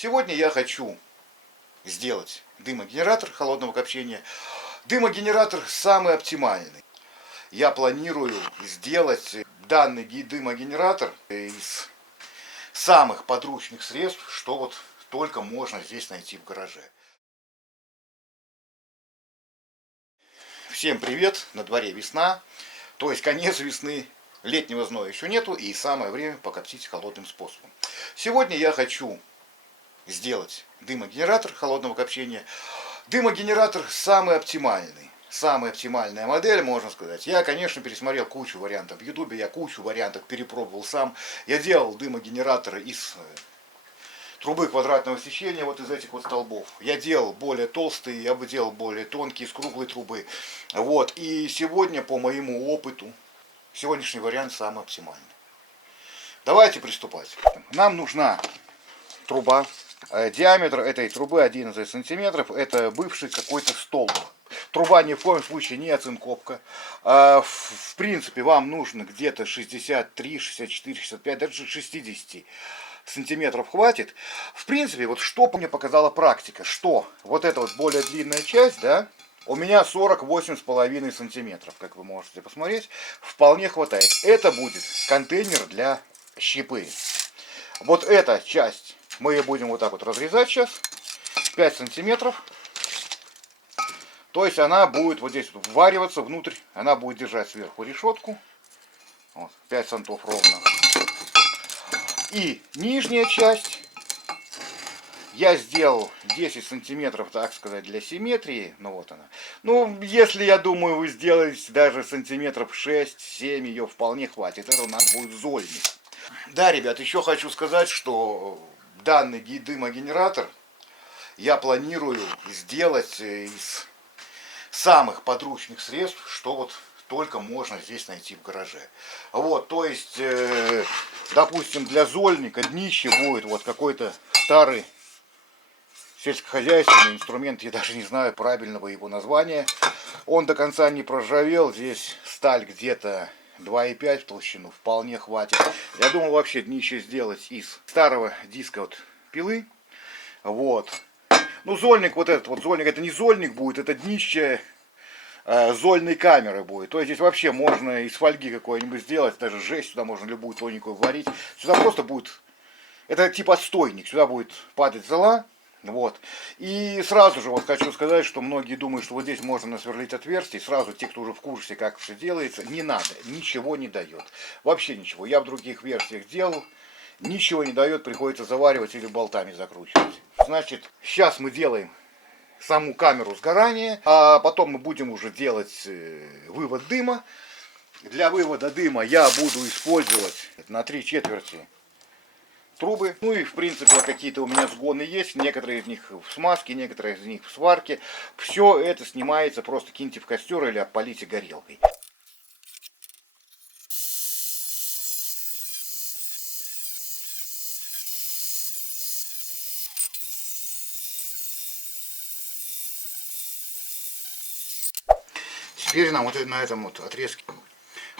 Сегодня я хочу сделать дымогенератор холодного копчения. Дымогенератор самый оптимальный. Я планирую сделать данный дымогенератор из самых подручных средств, что вот только можно здесь найти в гараже. Всем привет! На дворе весна, то есть конец весны. Летнего зноя еще нету, и самое время покоптить холодным способом. Сегодня я хочу сделать дымогенератор холодного копчения. Дымогенератор самый оптимальный. Самая оптимальная модель, можно сказать. Я, конечно, пересмотрел кучу вариантов в Ютубе, я кучу вариантов перепробовал сам. Я делал дымогенераторы из трубы квадратного сечения, вот из этих вот столбов. Я делал более толстые, я бы делал более тонкие, из круглой трубы. Вот. И сегодня, по моему опыту, сегодняшний вариант самый оптимальный. Давайте приступать. Нам нужна труба. Диаметр этой трубы 11 сантиметров. Это бывший какой-то столб. Труба ни в коем случае не оцинковка. В принципе, вам нужно где-то 63, 64, 65, даже 60 сантиметров хватит. В принципе, вот что мне показала практика, что вот эта вот более длинная часть, да, у меня 48,5 сантиметров, как вы можете посмотреть, вполне хватает. Это будет контейнер для щепы. Вот эта часть мы ее будем вот так вот разрезать сейчас, 5 сантиметров. То есть она будет вот здесь вот ввариваться внутрь, она будет держать сверху решетку. Вот, 5 сантов ровно. И нижняя часть я сделал 10 сантиметров, так сказать, для симметрии. Ну вот она. Ну, если, я думаю, вы сделаете даже сантиметров 6-7, ее вполне хватит. Это у нас будет зольник. Да, ребят, еще хочу сказать, что данный дымогенератор я планирую сделать из самых подручных средств, что вот только можно здесь найти в гараже. Вот, то есть, допустим, для зольника днище будет вот какой-то старый сельскохозяйственный инструмент, я даже не знаю правильного его названия. Он до конца не проржавел, здесь сталь где-то 2,5 в толщину, вполне хватит. Я думал вообще днище сделать из старого диска вот пилы. Вот. Ну, зольник, вот этот вот зольник, это не зольник будет, это днище зольной камеры будет. То есть здесь вообще можно из фольги какой-нибудь сделать, даже жесть, сюда можно любую тоненькую варить. Сюда просто будет, это типа отстойник, сюда будет падать зола. Вот. И сразу же вот хочу сказать, что многие думают, что вот здесь можно насверлить отверстие. Сразу те, кто уже в курсе, как все делается, не надо, ничего не дает. Вообще ничего. Я в других версиях делал, ничего не дает, приходится заваривать или болтами закручивать. Значит, сейчас мы делаем саму камеру сгорания, а потом мы будем уже делать вывод дыма. Для вывода дыма я буду использовать на 3/4 трубы. Ну и в принципе вот какие-то у меня сгоны есть, некоторые из них в смазке, некоторые из них в сварке. Все это снимается, просто киньте в костер или опалите горелкой. Теперь нам вот на этом вот отрезке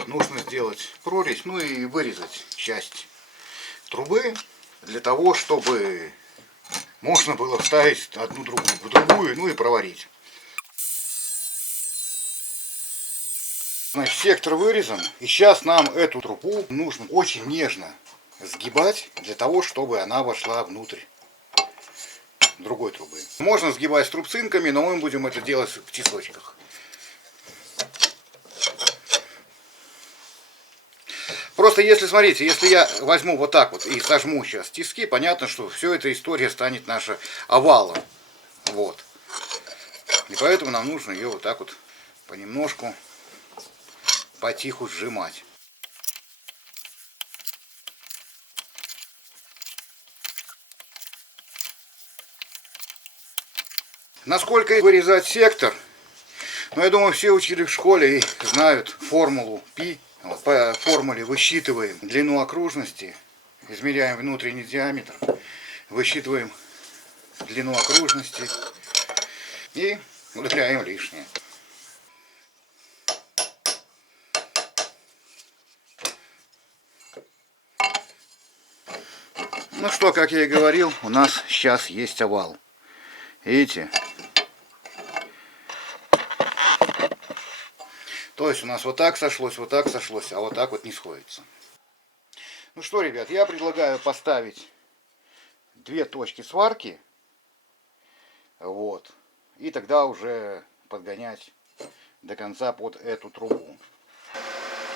нужно сделать прорезь, ну и вырезать часть трубы, для того, чтобы можно было вставить одну трубу в другую, ну и проварить. Значит, сектор вырезан, и сейчас нам эту трубу нужно очень нежно сгибать, для того, чтобы она вошла внутрь другой трубы. Можно сгибать струбцинками, но мы будем это делать в тисочках. Просто если, смотрите, если я возьму вот так вот и сожму сейчас тиски, понятно, что все эта история станет наша овалом. Вот. И поэтому нам нужно ее вот так вот понемножку, потиху сжимать. Насколько вырезать сектор? Ну, я думаю, все учили в школе и знают формулу π. Вот, по формуле высчитываем длину окружности, измеряем внутренний диаметр, высчитываем длину окружности и удаляем лишнее. Ну что, как я и говорил, у нас сейчас есть овал. Видите? То есть у нас вот так сошлось, а вот так вот не сходится. Ну что, ребят, я предлагаю поставить 2 точки сварки. Вот. И тогда уже подгонять до конца под эту трубу.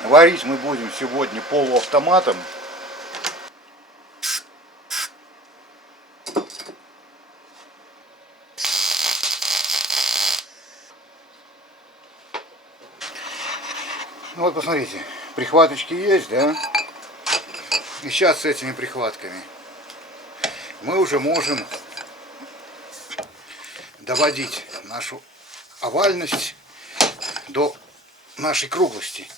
Варить мы будем сегодня полуавтоматом. Ну вот посмотрите, прихваточки есть, да? И сейчас с этими прихватками мы уже можем доводить нашу овальность до нашей круглости.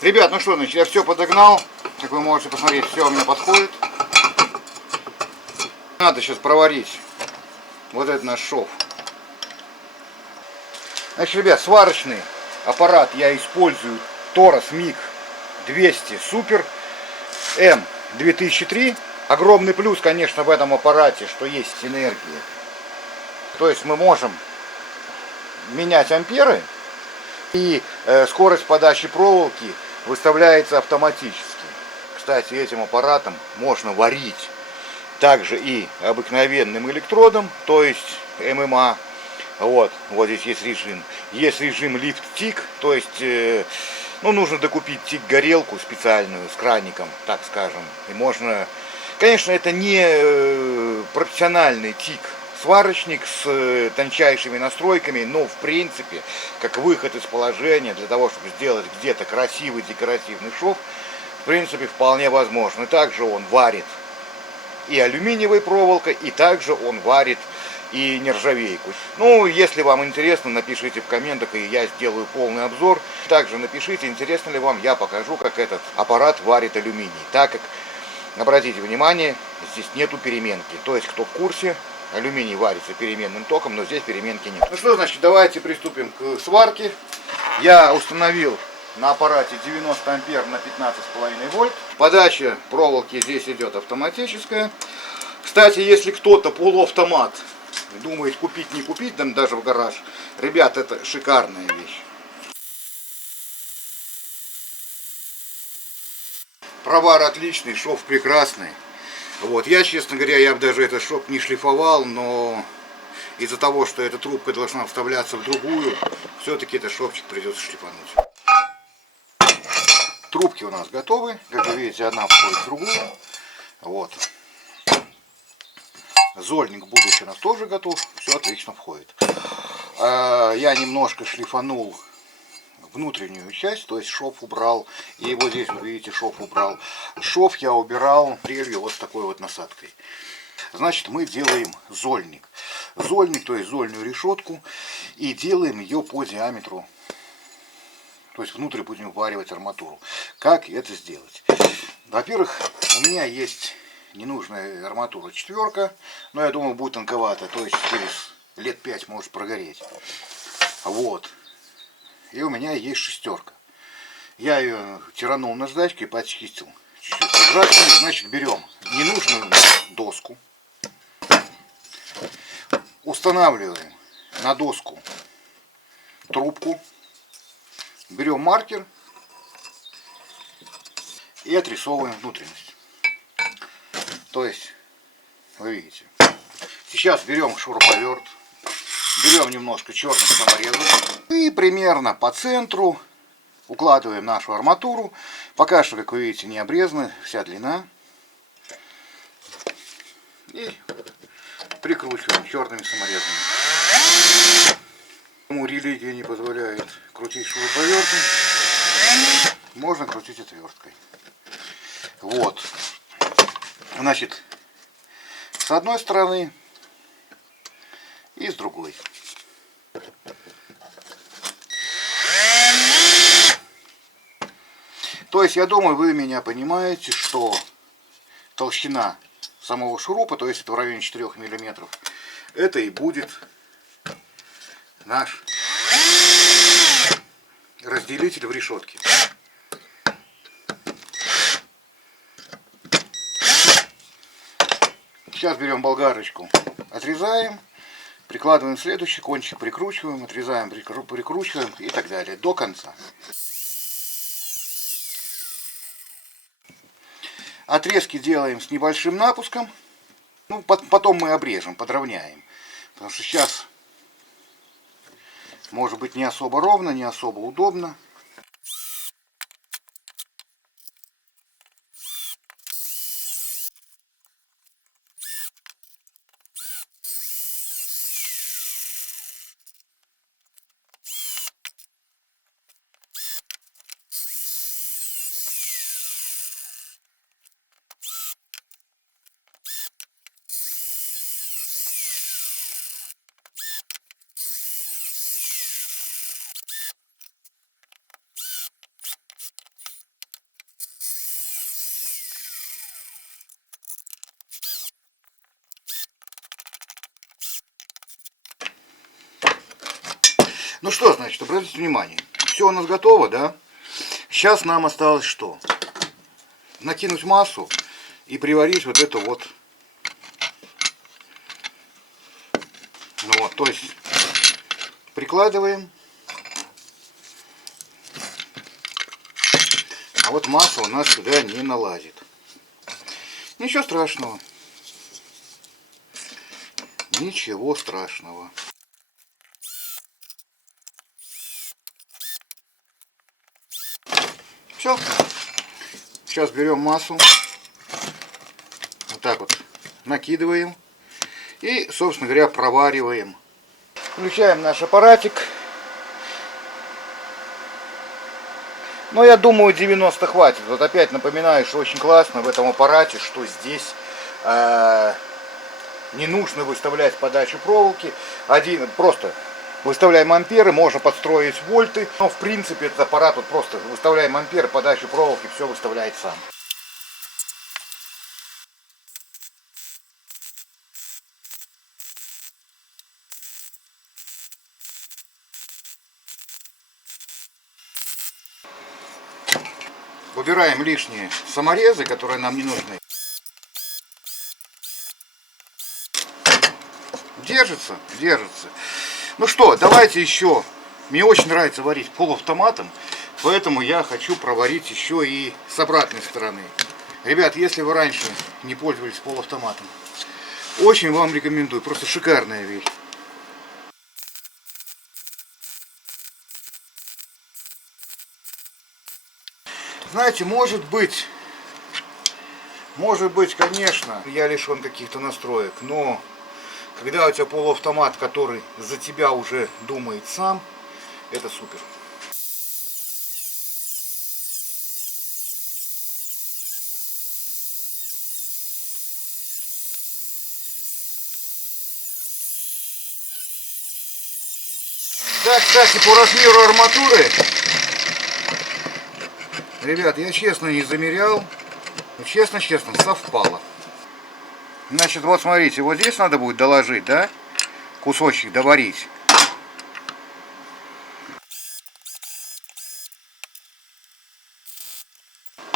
Ребят, ну что, значит, я все подогнал. Как вы можете посмотреть, все у меня подходит. Надо сейчас проварить вот этот наш шов. Значит, ребят, сварочный аппарат я использую Toros MIG 200 Super M 2003. Огромный плюс, конечно, в этом аппарате, что есть энергия. То есть мы можем менять амперы, и скорость подачи проволоки выставляется автоматически. Кстати, этим аппаратом можно варить также и обыкновенным электродом, то есть ММА. Вот здесь есть режим. Есть режим лифт-тик, то есть ну, нужно докупить тик-горелку специальную с краником, так скажем. И можно... Конечно, это не профессиональный тик-сварочник с тончайшими настройками, но в принципе, как выход из положения, для того, чтобы сделать где-то красивый декоративный шов, в принципе, вполне возможно. И также он варит и алюминиевой проволокой, и также он варит и нержавейку. Ну, если вам интересно, напишите в комментах, и я сделаю полный обзор. Также напишите, интересно ли вам, я покажу, как этот аппарат варит алюминий. Так как, обратите внимание, здесь нету переменки. То есть, кто в курсе, алюминий варится переменным током, но здесь переменки нет. Ну что, значит, давайте приступим к сварке. Я установил на аппарате 90 ампер на 15,5 вольт. Подача проволоки здесь идет автоматическая. Кстати, если кто-то полуавтомат думает купить, не купить, там даже в гараж, ребят, это шикарная вещь. Провар отличный, шов прекрасный. Вот, я, честно говоря, я бы даже этот шов не шлифовал, но из-за того, что эта трубка должна вставляться в другую, все-таки этот шовчик придется шлифануть. Трубки у нас готовы, как вы видите, одна входит в другую. Вот. Зольник будущий у нас тоже готов, все отлично входит. Я немножко шлифанул внутреннюю часть, то есть шов убрал, и вот здесь вы видите, шов убрал. Шов я убирал прелью вот с такой вот насадкой. Значит, мы делаем зольник. Зольник, то есть зольную решетку, и делаем ее по диаметру. То есть внутрь будем вваривать арматуру. Как это сделать? Во-первых, у меня есть ненужная арматура 4, но я думаю, будет тонковато, то есть через лет 5 может прогореть. Вот. И у меня есть 6. Я ее тиранул наждачкой, почистил чуть-чуть прозрачной. Значит, берем ненужную доску, устанавливаем на доску трубку, берем маркер и отрисовываем внутренность. То есть, вы видите. Сейчас берем шуруповерт, берем немножко черных саморезов и примерно по центру укладываем нашу арматуру. Пока что, как вы видите, не обрезана вся длина. И прикручиваем черными саморезами. Кому религия не позволяет крутить шуруповертом, можно крутить отверткой. Вот. Значит, с одной стороны и с другой. То есть, я думаю, вы меня понимаете, что толщина самого шурупа, то есть это в районе 4 мм, это и будет наш разделитель в решетке. Сейчас берем болгарочку, отрезаем, прикладываем следующий кончик, прикручиваем, отрезаем, прикручиваем и так далее до конца. Отрезки делаем с небольшим напуском. Ну, потом мы обрежем, подровняем. Потому что сейчас может быть не особо ровно, не особо удобно. Ну что, значит, обратите внимание, все у нас готово, да? Сейчас нам осталось что? Накинуть массу и приварить вот это вот. Ну вот, то есть прикладываем. А вот масса у нас сюда не налазит. Ничего страшного. Ничего страшного. Все. Сейчас берем массу. Вот так вот накидываем. И, собственно говоря, провариваем. Включаем наш аппаратик. Но я думаю, 90 хватит. Вот опять напоминаю, что очень классно в этом аппарате, что здесь не нужно выставлять подачу проволоки. Просто выставляем амперы, можно подстроить вольты. Но в принципе этот аппарат вот просто выставляем амперы, подачу проволоки, все выставляет сам. Убираем лишние саморезы, которые нам не нужны. Держится, держится. Ну что, давайте еще. Мне очень нравится варить полуавтоматом, поэтому я хочу проварить еще и с обратной стороны. Ребят, если вы раньше не пользовались полуавтоматом, очень вам рекомендую, просто шикарная вещь. Знаете, может быть, конечно, я лишен каких-то настроек, но когда у тебя полуавтомат, который за тебя уже думает сам, это супер. Да, кстати, по размеру арматуры, ребят, я честно не замерял, честно, совпало. Значит, вот смотрите, вот здесь надо будет доложить, да, кусочек доварить.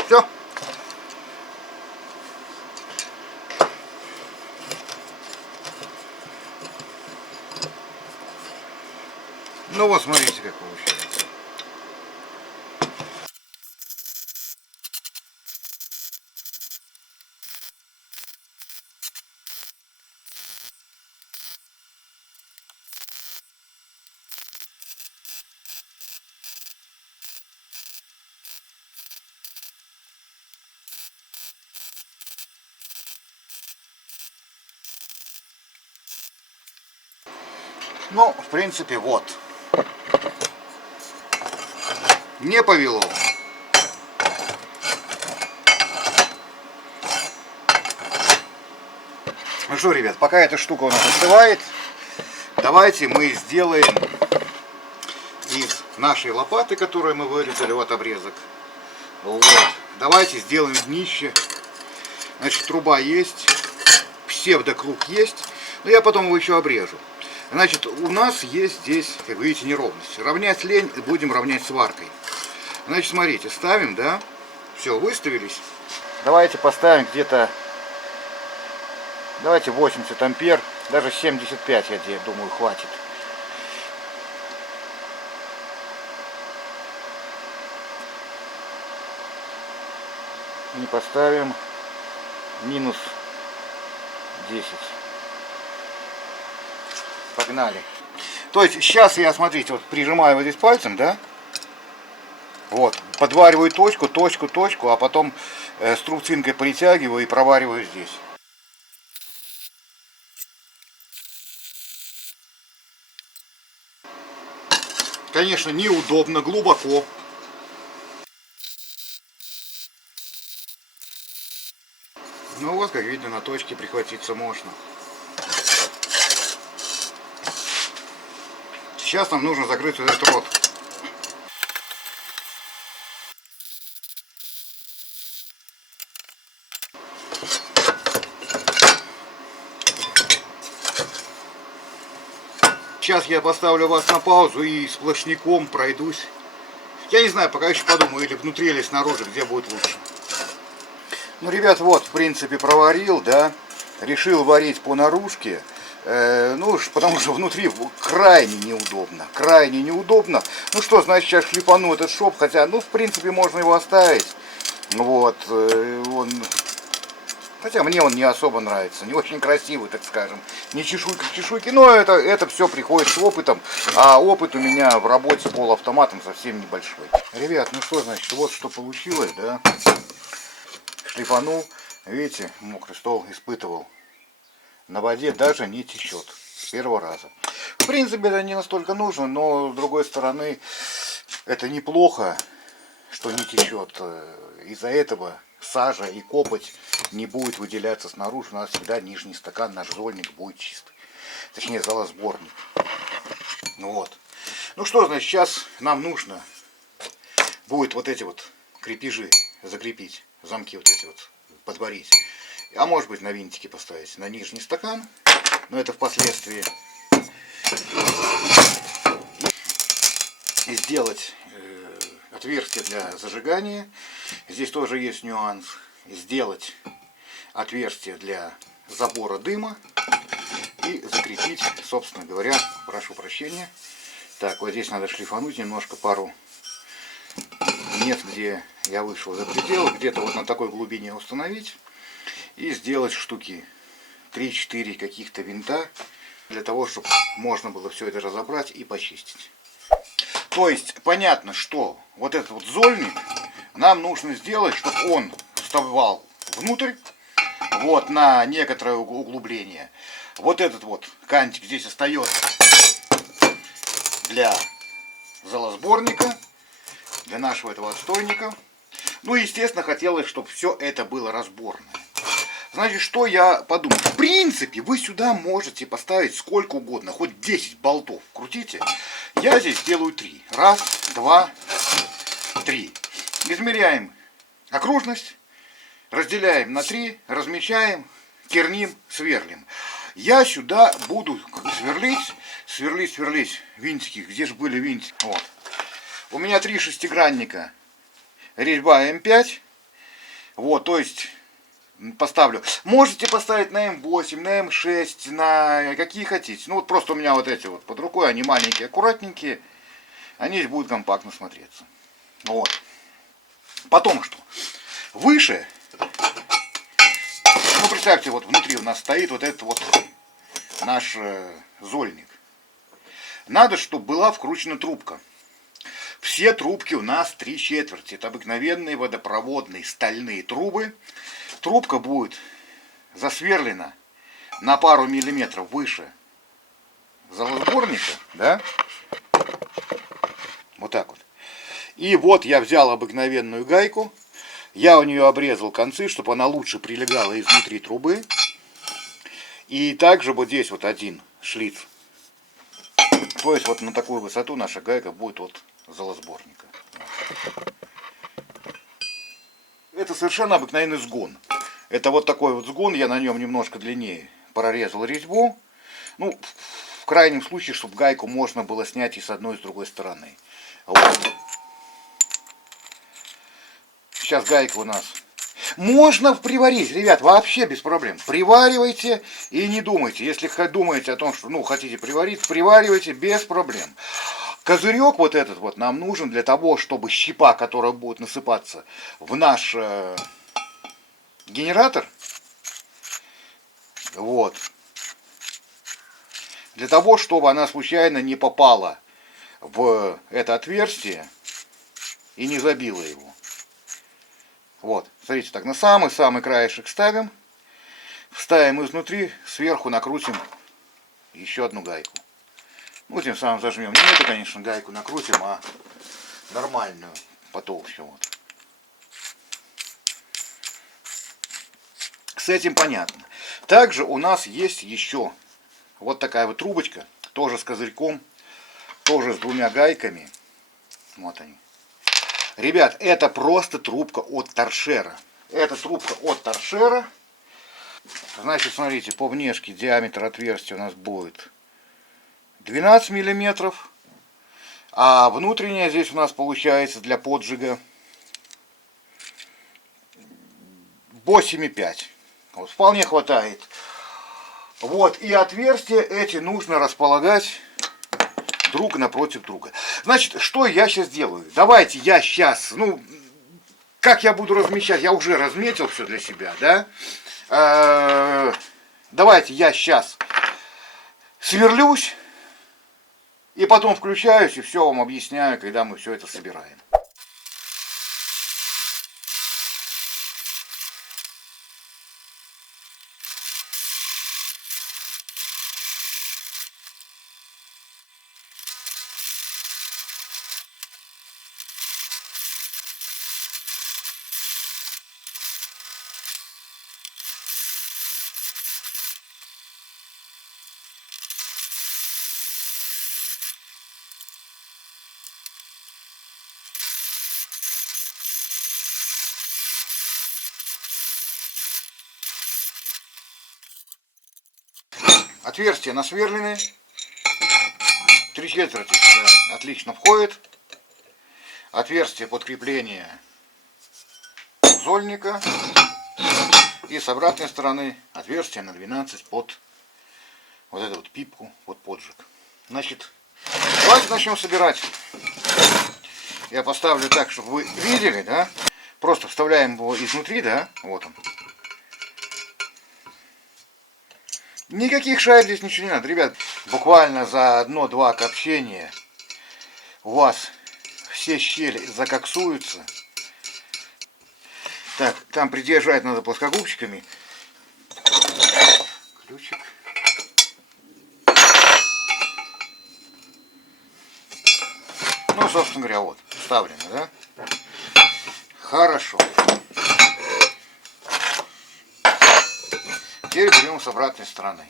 Все. Ну вот, смотрите, как получается. Ну, в принципе, вот. Не повело. Ну что, ребят, пока эта штука у нас остывает, давайте мы сделаем из нашей лопаты, которую мы вырезали, вот обрезок. Вот. Давайте сделаем днище. Значит, труба есть, псевдокруг есть, но я потом его еще обрежу. Значит, у нас есть здесь, как вы видите, неровность. Равнять лень, будем равнять сваркой. Значит, смотрите, ставим, да? Все, выставились. Давайте поставим где-то Давайте 80 ампер, даже 75, я думаю, хватит. И поставим минус 10. Погнали. То есть сейчас я, смотрите, вот прижимаю вот здесь пальцем, да? Вот, подвариваю точку, а потом струбцинкой притягиваю и провариваю здесь. Конечно, неудобно, глубоко. Ну вот, как видно, на точке прихватиться можно. Сейчас нам нужно закрыть этот рот. Сейчас я поставлю вас на паузу и сплошняком пройдусь. Я не знаю, пока еще подумаю, или внутри, или снаружи, где будет лучше. Ну, ребят, вот, в принципе, проварил, да. Решил варить по наружке. Ну, потому что внутри крайне неудобно. Крайне неудобно. Ну что, значит, сейчас шлифану этот шов. Хотя, ну, в принципе, можно его оставить. Вот. Хотя мне он не особо нравится. Не очень красивый, так скажем. Не чешуйки. Но это все приходит с опытом. А опыт у меня в работе с полуавтоматом совсем небольшой. Ребят, ну что, значит, вот что получилось, да. Шлифанул. Видите, мокрый стол испытывал. На воде даже не течет с первого раза. В принципе, это не настолько нужно, но с другой стороны, это неплохо, что не течет. Из-за этого сажа и копоть не будет выделяться снаружи. У нас всегда нижний стакан, наш зольник будет чистый. Точнее, золосборник. Ну вот. Ну что, значит, сейчас нам нужно будет вот эти вот крепежи закрепить, замки вот эти вот подварить. А может быть, на винтики поставить на нижний стакан, но это впоследствии. И сделать отверстие для зажигания. Здесь тоже есть нюанс. Сделать отверстие для забора дыма и закрепить, собственно говоря, прошу прощения. Так, вот здесь надо шлифануть немножко, пару мест, где я вышел за предел, где-то вот на такой глубине установить. И сделать штуки 3-4 каких-то винта, для того, чтобы можно было все это разобрать и почистить. То есть понятно, что вот этот вот зольник нам нужно сделать, чтобы он вставал внутрь, вот на некоторое углубление. Вот этот вот кантик здесь остается для золосборника, для нашего этого отстойника. Ну и естественно хотелось, чтобы все это было разборное. Значит, что я подумал? В принципе, вы сюда можете поставить сколько угодно, хоть 10 болтов крутите. Я здесь делаю 3. Раз, два, 3. Измеряем окружность, разделяем на 3, размечаем, керним, сверлим. Я сюда буду сверлить винтики. Где же были винтики? Вот. У меня 3 шестигранника, резьба М5. Вот, то есть поставлю. Можете поставить на М8, на М6, на какие хотите. Ну вот просто у меня вот эти вот под рукой, они маленькие, аккуратненькие. Они здесь будут компактно смотреться. Вот. Потом что? Выше, ну представьте, вот внутри у нас стоит вот этот вот наш зольник. Надо, чтобы была вкручена трубка. Все трубки у нас 3/4. Это обыкновенные водопроводные стальные трубы. Трубка будет засверлена на пару миллиметров выше золосборника, да? Вот так вот. И вот я взял обыкновенную гайку. Я у нее обрезал концы, чтобы она лучше прилегала изнутри трубы. И также вот здесь вот один шлиц. То есть вот на такую высоту наша гайка будет от золосборника. Это совершенно обыкновенный сгон. Это вот такой вот сгон, я на нем немножко длиннее прорезал резьбу. Ну, в крайнем случае, чтобы гайку можно было снять и с одной, и с другой стороны. Вот. Сейчас гайка у нас. Можно приварить, ребят, вообще без проблем. Приваривайте и не думайте. Если думаете о том, что хотите приварить, приваривайте без проблем. Козырек вот этот вот нам нужен для того, чтобы щепа, которая будет насыпаться в наш генератор, вот, для того, чтобы она случайно не попала в это отверстие и не забила его. Вот, смотрите, так на самый-самый краешек ставим, вставим изнутри, сверху накрутим еще одну гайку. Тем самым зажмем. Не эту, конечно, гайку накрутим, а нормальную, потолще. Вот. С этим понятно. Также у нас есть еще вот такая вот трубочка, тоже с козырьком, тоже с двумя гайками. Вот они. Ребят, это просто трубка от торшера. Это трубка от торшера. Значит, смотрите, по внешке диаметр отверстия у нас будет 12 миллиметров. А внутренняя здесь у нас получается для поджига 8,5. Вот, вполне хватает. Вот, и отверстия эти нужно располагать друг напротив друга. Значит, что я сейчас делаю? Давайте я сейчас, как я буду размещать, я уже разметил все для себя, да? Давайте я сейчас сверлюсь и потом включаюсь и все вам объясняю, когда мы все это собираем. Отверстия насверлены. 3/4 сюда отлично входит. Отверстие под крепление зольника. И с обратной стороны отверстие на 12 под вот эту вот пипку, под поджиг. Значит, давайте начнем собирать. Я поставлю так, чтобы вы видели, да? Просто вставляем его изнутри, да? Вот он. Никаких шайб здесь ничего не надо, ребят. Буквально за 1-2 копчения у вас все щели закоксуются. Так, там придержать надо плоскогубчиками. Ключик. Собственно говоря, вот, вставлено, да? Хорошо. Теперь берем с обратной стороны.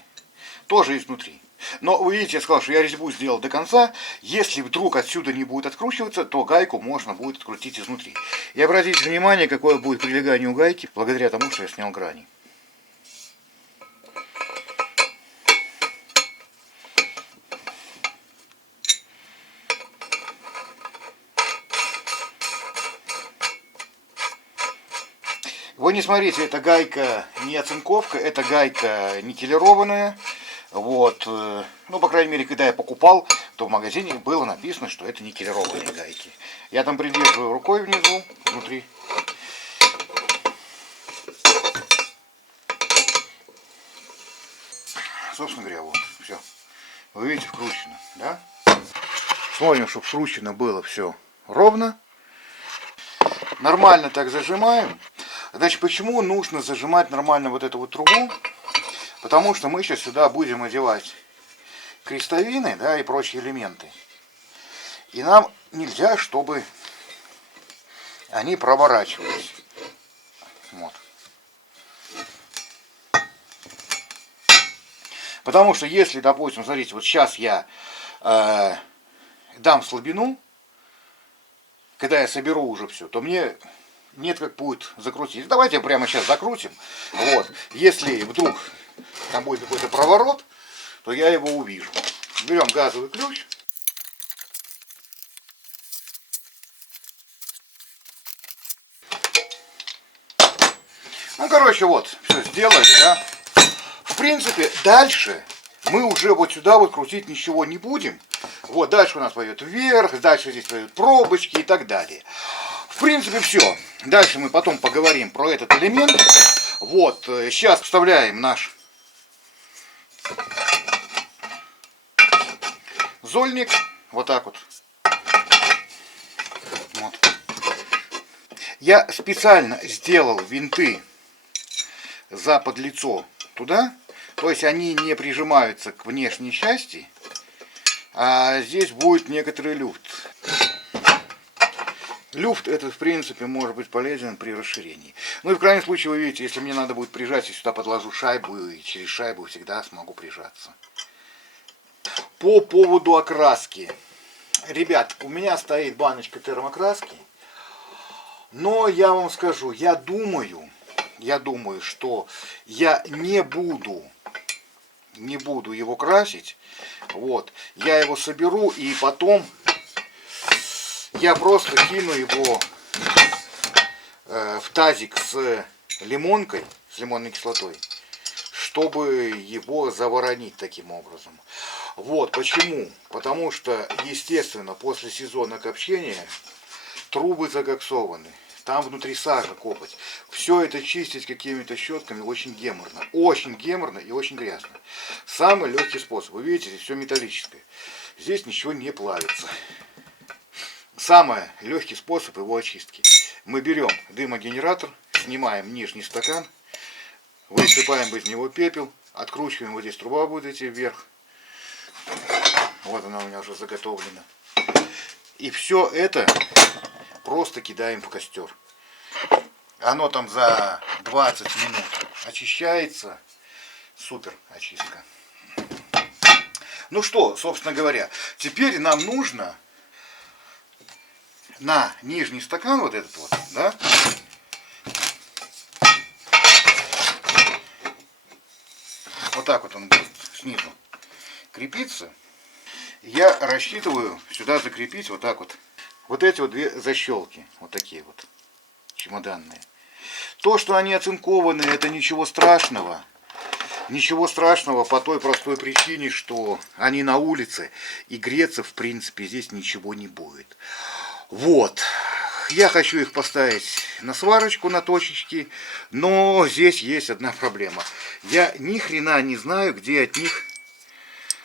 Тоже изнутри. Но вы видите, я сказал, что я резьбу сделал до конца. Если вдруг отсюда не будет откручиваться, то гайку можно будет открутить изнутри. И обратите внимание, какое будет прилегание у гайки, благодаря тому, что я снял грани. Вы не смотрите, эта гайка не оцинковка, это гайка никелированная. Вот, по крайней мере, когда я покупал, то в магазине было написано, что это никелированные гайки. Я там придерживаю рукой внизу, внутри. Собственно говоря, вот, все. Вы видите, вкручено, да? Смотрим, чтобы вкручено было все ровно. Нормально так зажимаем. Значит, почему нужно зажимать нормально вот эту вот трубу? Потому что мы сейчас сюда будем одевать крестовины, да, и прочие элементы. И нам нельзя, чтобы они проворачивались. Вот. Потому что если, допустим, смотрите, вот сейчас я дам слабину, когда я соберу уже все, то мне нет как будет закрутить. Давайте прямо сейчас закрутим. Вот. Если вдруг там будет какой-то проворот, то я его увижу. Берем газовый ключ. короче, вот, все сделали, да. В принципе, дальше мы уже вот сюда вот крутить ничего не будем. Вот, дальше у нас пойдет вверх, дальше здесь пойдут пробочки и так далее. В принципе, все. Дальше мы потом поговорим про этот элемент. Вот, сейчас вставляем наш зольник. Вот так вот. Вот. Я специально сделал винты за подлицо туда. То есть они не прижимаются к внешней части. А здесь будет некоторый люфт. Люфт этот, в принципе, может быть полезен при расширении. Ну и в крайнем случае, вы видите, если мне надо будет прижать, я сюда подложу шайбу, и через шайбу всегда смогу прижаться. По поводу окраски. Ребят, у меня стоит баночка термокраски. Но я вам скажу, я думаю, что я не буду его красить. Вот. Я его соберу и потом я просто кину его в тазик с лимонкой, с лимонной кислотой, чтобы его заворонить таким образом. Вот почему. Потому что, естественно, после сезона копчения трубы закоксованы. Там внутри сажа, копоть. Все это чистить какими-то щетками очень геморно. Очень геморно и очень грязно. Самый легкий способ. Вы видите, здесь все металлическое. Здесь ничего не плавится. Самый легкий способ его очистки. Мы берем дымогенератор, снимаем нижний стакан, высыпаем из него пепел, откручиваем, вот здесь труба будет идти вверх. Вот она у меня уже заготовлена. И все это просто кидаем в костер. Оно там за 20 минут очищается. Супер очистка. Ну что, собственно говоря, теперь нам нужно на нижний стакан вот этот вот, да, вот так вот он будет снизу крепиться. Я рассчитываю сюда закрепить вот так вот. Вот эти вот две защелки, вот такие вот, чемоданные. То, что они оцинкованы, это ничего страшного. Ничего страшного по той простой причине, что они на улице, и греться, в принципе, здесь ничего не будет. Вот. Я хочу их поставить на сварочку, на точечки, но здесь есть одна проблема. Я ни хрена не знаю, где от них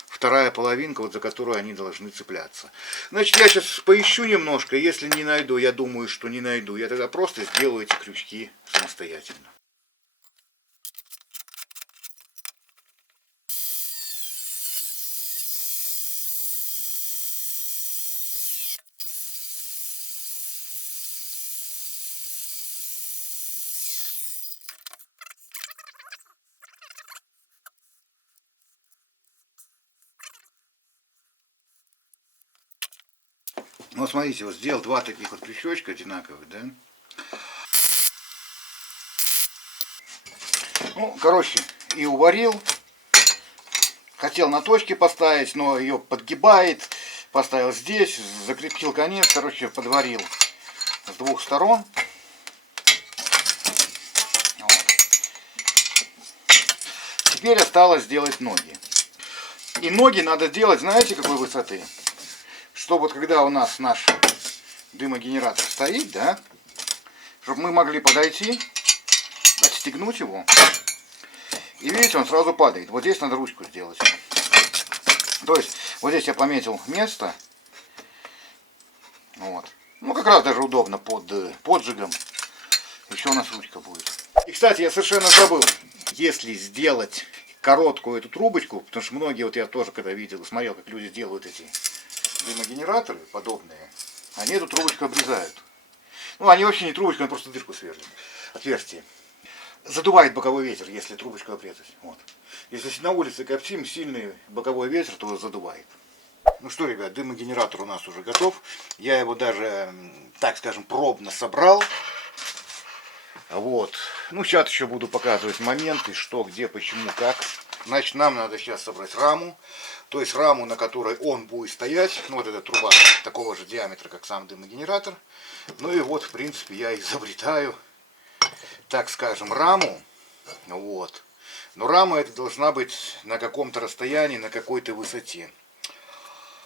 вторая половинка, вот за которую они должны цепляться. Значит, я сейчас поищу немножко, если не найду, я думаю, что не найду, я тогда просто сделаю эти крючки самостоятельно. Вот смотрите, вот сделал два таких вот крючочка одинаковых, да? Ну, короче, и уварил. Хотел на точке поставить, но ее подгибает. Поставил здесь, закрепил конец, короче, подварил с двух сторон. Вот. Теперь осталось сделать ноги. И ноги надо делать, знаете, какой высоты? Чтобы вот когда у нас наш дымогенератор стоит, да, чтобы мы могли подойти, отстегнуть его, и видите, он сразу падает. Вот здесь надо ручку сделать. То есть, вот здесь я пометил место, вот. Ну, как раз даже удобно под поджигом. Еще у нас ручка будет. И, кстати, я совершенно забыл, если сделать короткую эту трубочку, потому что многие, вот я тоже когда видел, смотрел, как люди делают эти дымогенераторы подобные, они эту трубочку обрезают. Ну, они вообще не трубочку, они просто дырку сверлят. Отверстие. Задувает боковой ветер, если трубочку обрезать. Вот. Если на улице коптим, сильный боковой ветер, то задувает. Ну что, ребят, дымогенератор у нас уже готов. Я его даже, так скажем, пробно собрал. Вот. Ну, сейчас еще буду показывать моменты, что, где, почему, как. Значит, нам надо сейчас собрать раму. То есть раму, на которой он будет стоять. Ну, вот эта труба такого же диаметра, как сам дымогенератор. Ну и вот, в принципе, я изобретаю так скажем, раму. Вот. Но рама эта должна быть на каком-то расстоянии, на какой-то высоте.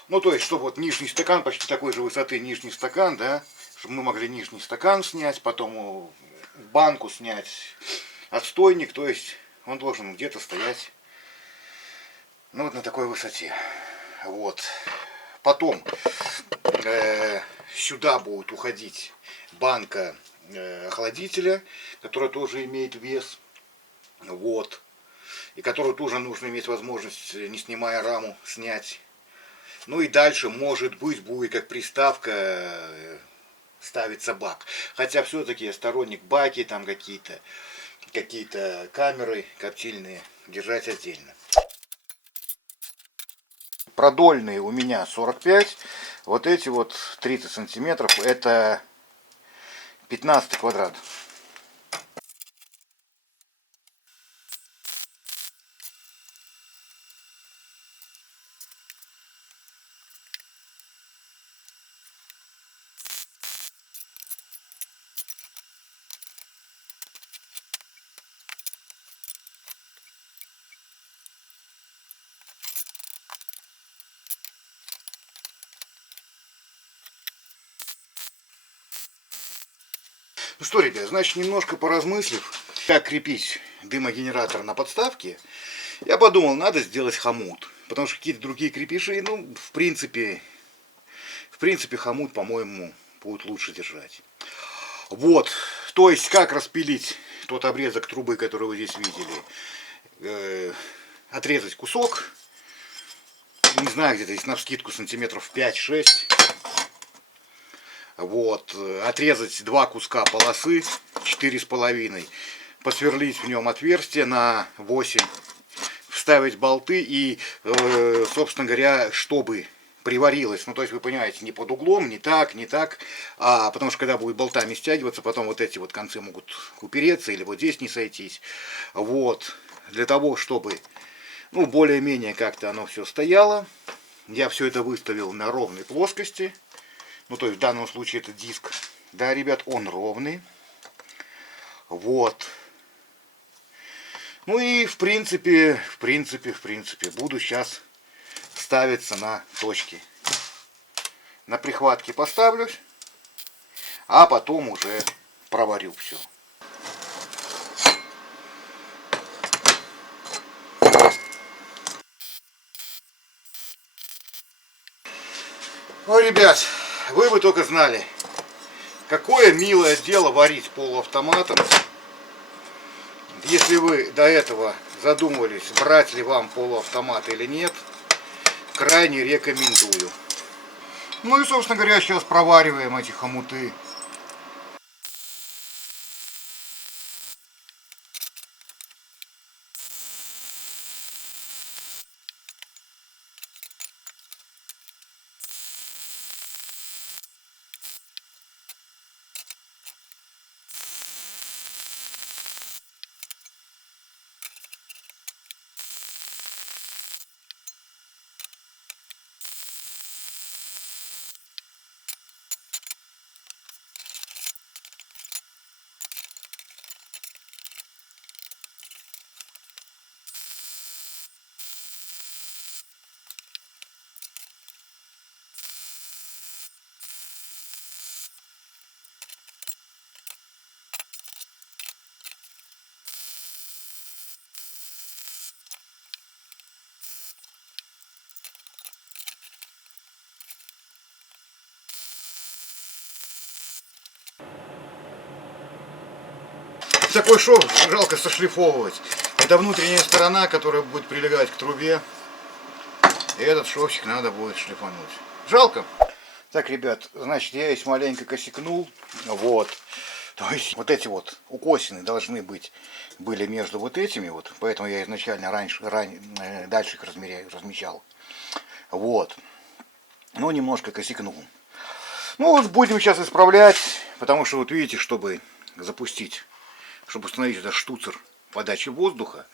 Ну, то есть, чтобы вот нижний стакан, почти такой же высоты нижний стакан, да, чтобы мы могли нижний стакан снять, потом банку снять, отстойник, то есть он должен где-то стоять, ну, вот на такой высоте. Вот. Потом сюда будет уходить банка охладителя, которая тоже имеет вес. Вот. И которую тоже нужно иметь возможность, не снимая раму, снять. Ну и дальше, может быть, будет как приставка ставится бак. Хотя все-таки я сторонник баки, там какие-то камеры коптильные держать отдельно. Продольные у меня 45. Вот эти вот 30 сантиметров, это 15 квадрат. Ну что, ребят, значит, немножко поразмыслив, как крепить дымогенератор на подставке, я подумал, надо сделать хомут. Потому что какие-то другие крепежи, ну, в принципе, хомут, по-моему, будет лучше держать. Вот, то есть, как распилить тот обрезок трубы, который вы здесь видели. Отрезать кусок, не знаю, где-то здесь навскидку сантиметров 5-6. Вот, отрезать 2 куска полосы, 4,5, посверлить в нем отверстие на 8, вставить болты и, собственно говоря, чтобы приварилось, ну то есть вы понимаете, не под углом, не так, а потому что когда будет болтами стягиваться, потом вот эти вот концы могут упереться или вот здесь не сойтись. Вот, для того, чтобы, ну, более-менее как-то оно все стояло, я все это выставил на ровной плоскости. Ну, то есть, в данном случае это диск. Да, ребят, он ровный. Вот. Ну и, в принципе, буду сейчас ставиться на точки. На прихватке поставлюсь, а потом уже проварю все. Ой, ребят, вы бы только знали, какое милое дело варить полуавтоматом. Если вы до этого задумывались, брать ли вам полуавтомат или нет, крайне рекомендую. Ну и, собственно говоря, сейчас провариваем эти хомуты. Такой шов жалко сошлифовывать. Это внутренняя сторона, которая будет прилегать к трубе. И этот шовчик надо будет шлифануть. Жалко. Так, ребят, значит, я здесь маленько косякнул. Вот. То есть вот эти вот укосины должны были между вот этими вот. Поэтому я изначально дальше их размечал. Вот. Но немножко косякнул. Ну вот будем сейчас исправлять. Потому что вот видите, чтобы установить этот штуцер подачи воздуха,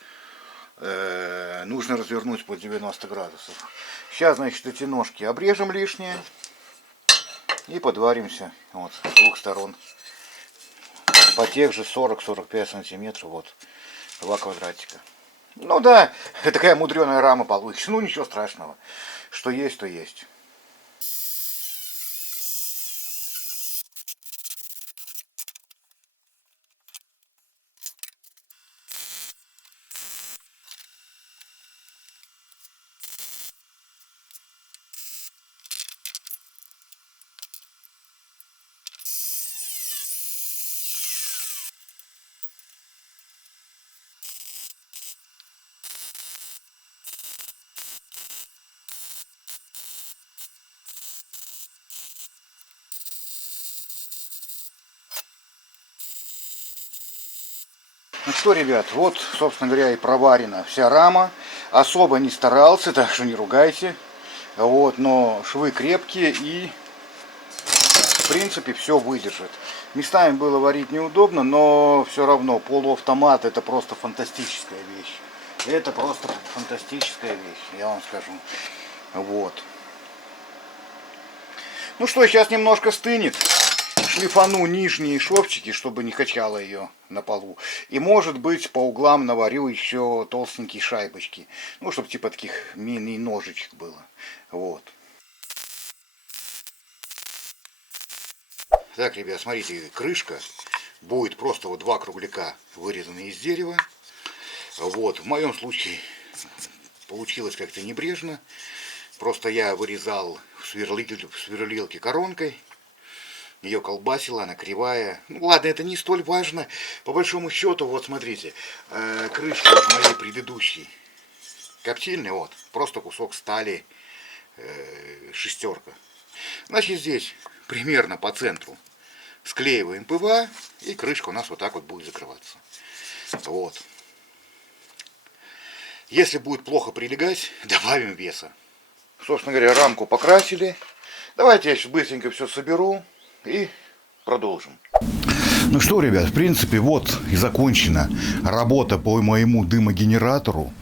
нужно развернуть под 90 градусов. Сейчас, значит, эти ножки обрежем лишнее и подваримся вот с двух сторон. по тех же 40-45 сантиметров, вот, 2 квадратика. Ну да, такая мудреная рама получится, ну ничего страшного, что есть, то есть. Ну что, ребят, вот, собственно говоря, и проварена вся рама. Особо не старался, так что не ругайте. Вот, но швы крепкие и, в принципе, все выдержит. Местами было варить неудобно, но все равно полуавтомат — это просто фантастическая вещь. Это просто фантастическая вещь, я вам скажу. Вот. Ну что, сейчас немножко стынет. Шлифану нижние шовчики, чтобы не качало ее на полу. И, может быть, по углам наварю еще толстенькие шайбочки. Ну, чтобы типа таких мини-ножичек было. Вот. Так, ребят, смотрите, крышка будет просто вот 2 кругляка, вырезанные из дерева. Вот, в моем случае получилось как-то небрежно. Просто я вырезал в сверлилке коронкой. Ее колбасило, она кривая. Ну ладно, это не столь важно. По большому счету, вот смотрите, крышка от моей предыдущей коптильни, вот, просто кусок стали, шестерка. Значит, здесь примерно по центру склеиваем ПВА, и крышка у нас вот так вот будет закрываться. Вот. Если будет плохо прилегать, добавим веса. Собственно говоря, рамку покрасили. Давайте я сейчас быстренько все соберу и продолжим. Ну что, ребят, в принципе, вот и закончена работа по моему дымогенератору.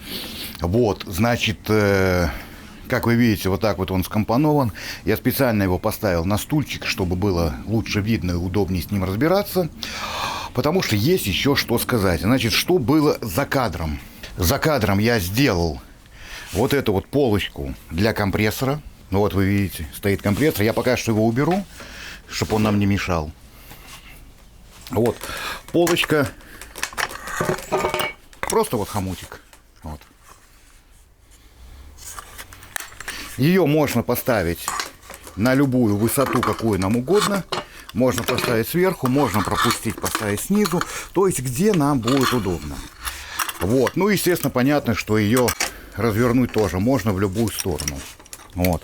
Вот, значит, как вы видите, вот так вот он скомпонован. Я специально его поставил на стульчик, чтобы было лучше видно и удобнее с ним разбираться. Потому что есть еще что сказать. Значит, что было за кадром? За кадром я сделал вот эту вот полочку для компрессора. Ну вот вы видите, стоит компрессор. Я пока что его уберу, чтобы он нам не мешал. Вот, полочка. Просто вот хомутик. Вот. Ее можно поставить на любую высоту, какую нам угодно. Можно поставить сверху, можно пропустить, поставить снизу. То есть, где нам будет удобно. Вот. Ну, естественно, понятно, что ее развернуть тоже можно в любую сторону. Вот.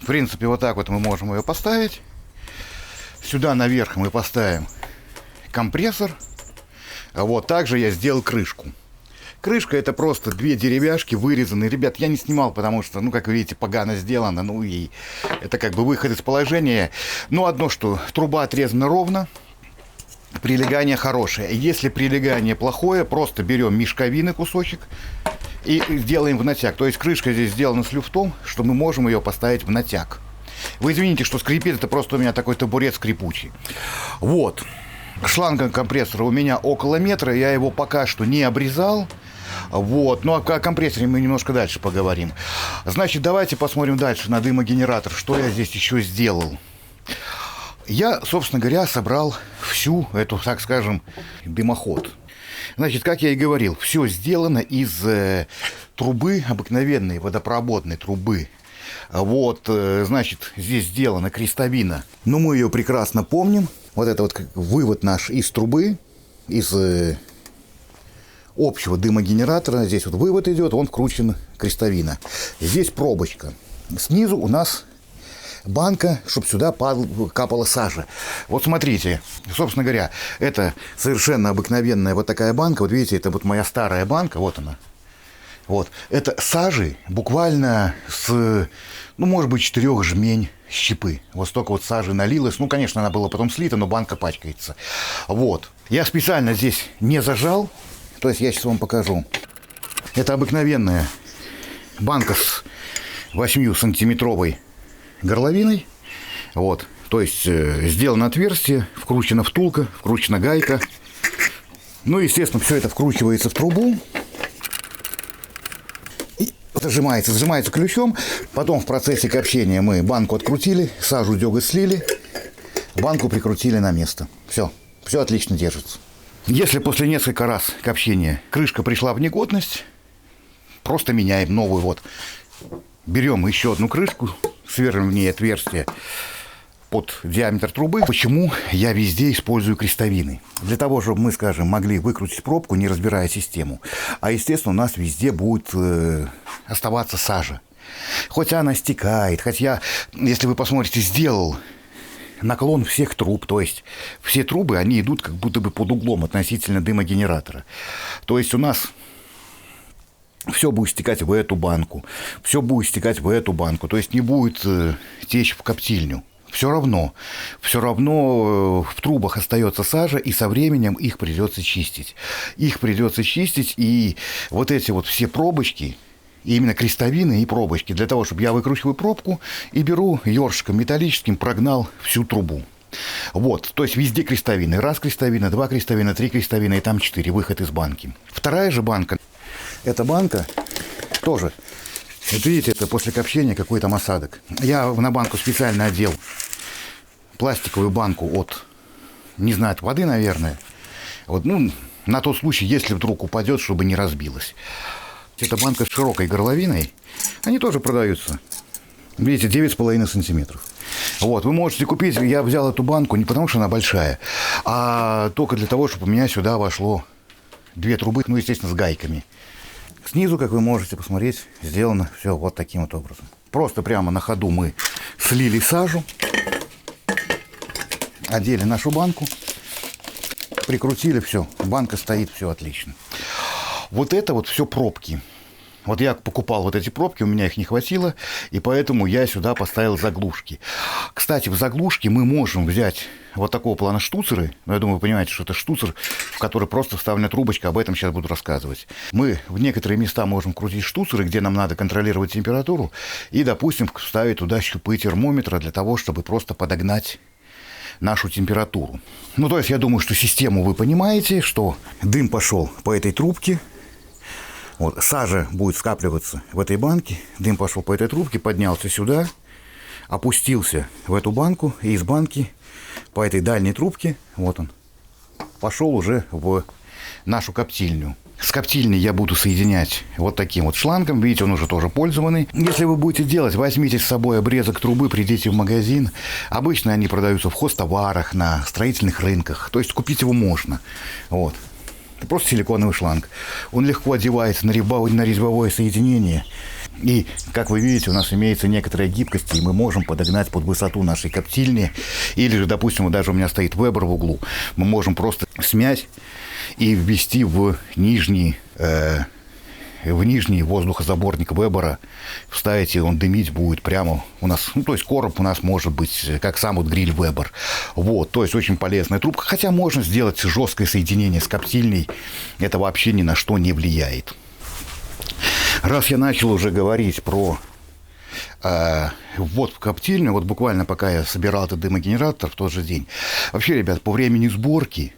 В принципе, вот так вот мы можем ее поставить. Сюда наверх мы поставим компрессор. Вот. Также я сделал крышку. Крышка — это просто 2 деревяшки вырезанные. Ребят, я не снимал, потому что, ну, как вы видите, погано сделано. Ну, и это как бы выход из положения. Но одно, что труба отрезана ровно. Прилегание хорошее. Если прилегание плохое, просто берем мешковины кусочек и делаем в натяг. То есть крышка здесь сделана с люфтом, что мы можем ее поставить в натяг. Вы извините, что скрипит, это просто у меня такой табурет скрипучий. Вот. Шланга компрессора у меня около метра, я его пока что не обрезал. Вот, ну а о компрессоре мы немножко дальше поговорим. Значит, давайте посмотрим дальше на дымогенератор, что я здесь еще сделал. Я, собственно говоря, собрал всю эту, так скажем, дымоход. Значит, как я и говорил, все сделано из трубы, обыкновенной водопроводной трубы. Вот, значит, здесь сделана крестовина. Но мы ее прекрасно помним. Вот это вот вывод наш из трубы, из общего дымогенератора. Здесь вот вывод идет, он вкручен крестовина. Здесь пробочка. Снизу у нас банка, чтобы сюда капала сажа. Вот смотрите, собственно говоря, это совершенно обыкновенная вот такая банка. Вот видите, это вот моя старая банка, вот она. Вот, это сажи буквально с, ну, может быть, 4 жмень щепы. Вот столько вот сажи налилось. Ну, конечно, она была потом слита, но банка пачкается. Вот. Я специально здесь не зажал. То есть я сейчас вам покажу. Это обыкновенная банка с 8-сантиметровой горловиной. Вот. То есть сделано отверстие, вкручена втулка, вкручена гайка. Ну, естественно, все это вкручивается в трубу. И зажимается ключом. Потом в процессе копчения мы банку открутили, сажу, деготь слили, банку прикрутили на место. Все отлично держится. Если после нескольких раз копчения крышка пришла в негодность, просто меняем новую. Вот. Берем еще одну крышку, сверлим в ней отверстие под диаметр трубы. Почему я везде использую крестовины? Для того, чтобы мы, скажем, могли выкрутить пробку, не разбирая систему. А, естественно, у нас везде будет оставаться сажа. Хоть она стекает, хотя, если вы посмотрите, сделал наклон всех труб, то есть все трубы, они идут как будто бы под углом относительно дымогенератора. То есть у нас все будет стекать в эту банку, все будет стекать в эту банку, то есть не будет течь в коптильню. Все равно в трубах остается сажа, и со временем их придется чистить. И вот эти вот все пробочки, именно крестовины и пробочки, для того, чтобы я выкручиваю пробку и беру ёршиком металлическим, прогнал всю трубу. Вот, то есть везде крестовины. Раз крестовина, два крестовина, три крестовина, и там 4, выход из банки. Вторая же банка, эта банка тоже, вот видите, это после копчения какой-то осадок. Я на банку специально одел пластиковую банку от, не знаю, от воды, наверное. Вот, ну, на тот случай, если вдруг упадет, чтобы не разбилась. Это банка с широкой горловиной. Они тоже продаются. Видите, 9,5 сантиметров. Вот, вы можете купить, я взял эту банку не потому, что она большая, а только для того, чтобы у меня сюда вошло 2 трубы, ну, естественно, с гайками. Снизу, как вы можете посмотреть, сделано все вот таким вот образом. Просто прямо на ходу мы слили сажу, одели нашу банку, прикрутили, все, банка стоит, все отлично. Вот это вот все пробки. Вот я покупал вот эти пробки, у меня их не хватило, и поэтому я сюда поставил заглушки. Кстати, в заглушке мы можем взять вот такого плана штуцеры. Ну, я думаю, вы понимаете, что это штуцер, в который просто вставлена трубочка, об этом сейчас буду рассказывать. Мы в некоторые места можем крутить штуцеры, где нам надо контролировать температуру, и, допустим, вставить туда щупы термометра для того, чтобы просто подогнать нашу температуру. Ну, то есть, я думаю, что систему вы понимаете, что дым пошел по этой трубке. Вот, сажа будет скапливаться в этой банке, дым пошел по этой трубке, поднялся сюда, опустился в эту банку, и из банки по этой дальней трубке, вот он, пошел уже в нашу коптильню. С коптильней я буду соединять вот таким вот шлангом, видите, он уже тоже пользованный. Если вы будете делать, возьмите с собой обрезок трубы, придите в магазин. Обычно они продаются в хозтоварах, на строительных рынках, то есть купить его можно, вот. Это просто силиконовый шланг. Он легко одевается на резьбовое соединение. И, как вы видите, у нас имеется некоторая гибкость, и мы можем подогнать под высоту нашей коптильни. Или же, допустим, вот даже у меня стоит Вебер в углу. Мы можем просто смять и ввести в нижний воздухозаборник Вебера, вставить, и он дымить будет прямо у нас. Ну, то есть короб у нас может быть как сам вот гриль Вебер. Вот, то есть очень полезная трубка. Хотя можно сделать жесткое соединение с коптильней. Это вообще ни на что не влияет. Раз я начал уже говорить про ввод в коптильню, вот буквально пока я собирал этот дымогенератор в тот же день. Вообще, ребят, по времени сборки,